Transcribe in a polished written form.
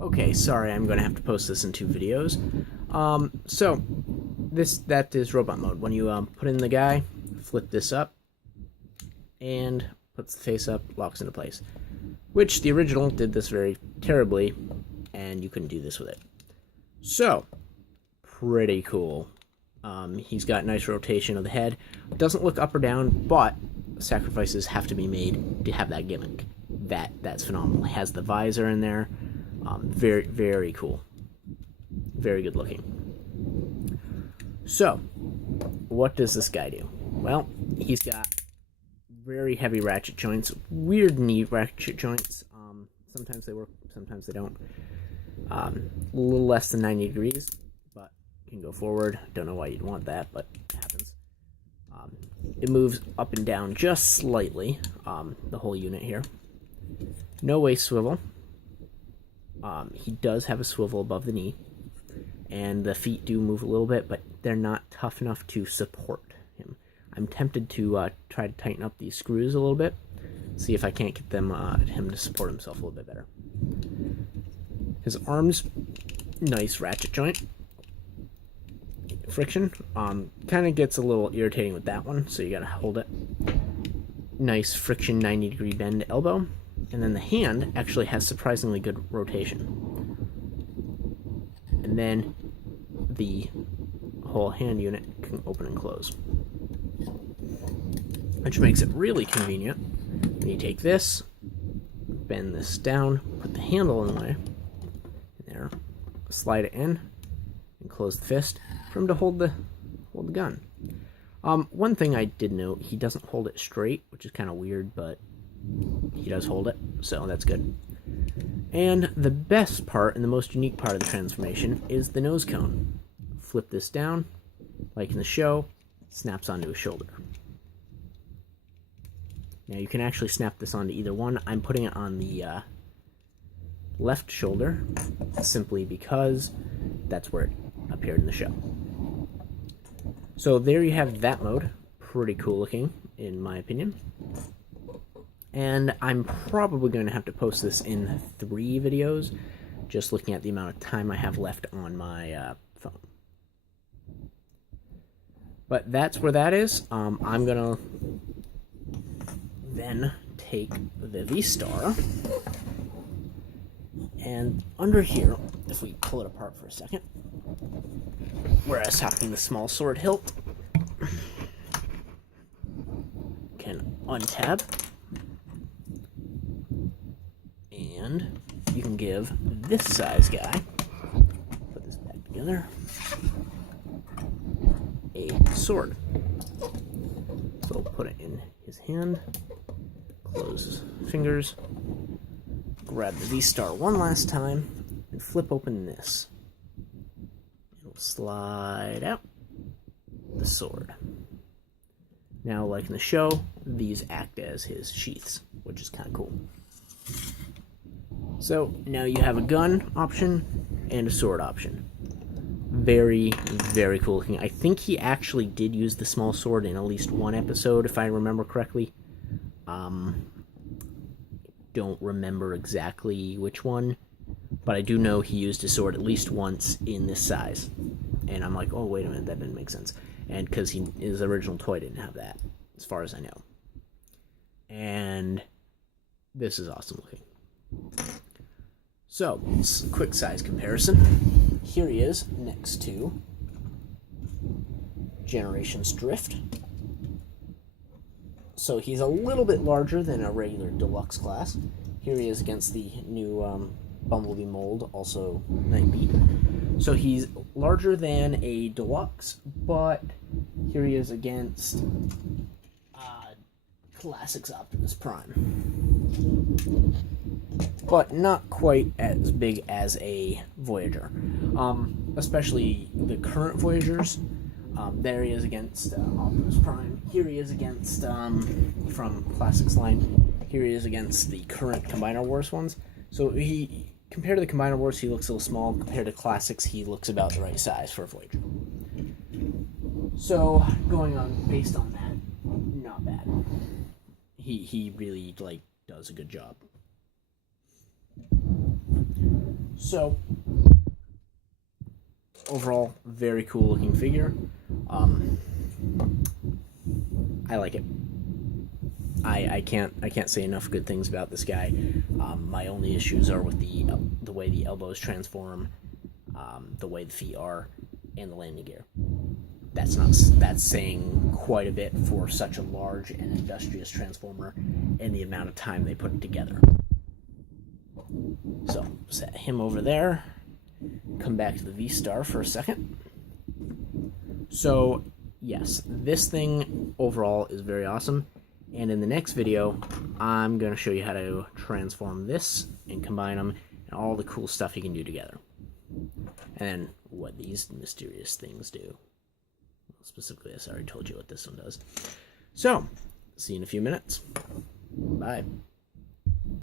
Okay, sorry, I'm going to have to post this in two videos. So that is robot mode. When you put in the guy, flip this up, and puts the face up, locks into place. Which the original did this very terribly, and you couldn't do this with it. So, pretty cool. He's got nice rotation of the head. Doesn't look up or down, but sacrifices have to be made to have that gimmick. That's phenomenal. It has the visor in there. Very, very cool. Very good looking. So, what does this guy do? Well, he's got very heavy ratchet joints, weird knee ratchet joints. Sometimes they work, sometimes they don't. A little less than 90 degrees, but you can go forward. Don't know why you'd want that, but it happens. It moves up and down just slightly, the whole unit here. No waist swivel. He does have a swivel above the knee, and the feet do move a little bit, but they're not tough enough to support him. I'm tempted to try to tighten up these screws a little bit, see if I can't get him to support himself a little bit better. His arms, nice ratchet joint. Friction, kind of gets a little irritating with that one, so you gotta hold it. Nice friction 90-degree bend elbow. And then the hand actually has surprisingly good rotation. And then the whole hand unit can open and close, which makes it really convenient. When you take this, bend this down, put the handle in the way, there, slide it in, and close the fist for him to hold the gun. One thing I did note, he doesn't hold it straight, which is kind of weird, but he does hold it, so that's good. And the best part and the most unique part of the transformation is the nose cone. Flip this down, like in the show, snaps onto his shoulder. Now you can actually snap this onto either one. I'm putting it on the left shoulder, simply because that's where it appeared in the show. So there you have that mode. Pretty cool looking, in my opinion. And I'm probably going to have to post this in 3 videos, just looking at the amount of time I have left on my phone. But that's where that is. I'm going to then take the V-Star, and under here, if we pull it apart for a second, where I was talking the small sword hilt, can untab, and you can give this size guy, put this back together, a sword. So we'll put it in his hand, close his fingers, grab the V-Star one last time, and flip open this. It'll slide out the sword. Now, like in the show, these act as his sheaths, which is kind of cool. So now you have a gun option and a sword option. Very, very cool looking. I think he actually did use the small sword in at least one episode, if I remember correctly. Don't remember exactly which one, but I do know he used his sword at least once in this size. And I'm like, oh, wait a minute, that didn't make sense. And because his original toy didn't have that, as far as I know. And this is awesome looking. So, quick size comparison. Here he is next to Generations Drift. So he's a little bit larger than a regular deluxe class. Here he is against the new Bumblebee mold, also Nightbeat. So he's larger than a deluxe, but here he is against Classics Optimus Prime. But not quite as big as a Voyager. Especially the current Voyagers. There he is against Optimus Prime. Here he is against, from Classics line, here he is against the current Combiner Wars ones. So compared to the Combiner Wars, he looks a little small. Compared to Classics, he looks about the right size for a Voyager. So, based on that, not bad. He really, does a good job. So, overall, very cool looking figure. I like it. I can't say enough good things about this guy. My only issues are with the way the elbows transform, the way the feet are, and the landing gear. That's saying quite a bit for such a large and industrious transformer and the amount of time they put it together. So set him over there. Come back to the V-Star for a second. So yes, this thing overall is very awesome. And in the next video, I'm going to show you how to transform this and combine them and all the cool stuff you can do together. And what these mysterious things do. Specifically, I already told you what this one does. So, see you in a few minutes. Bye.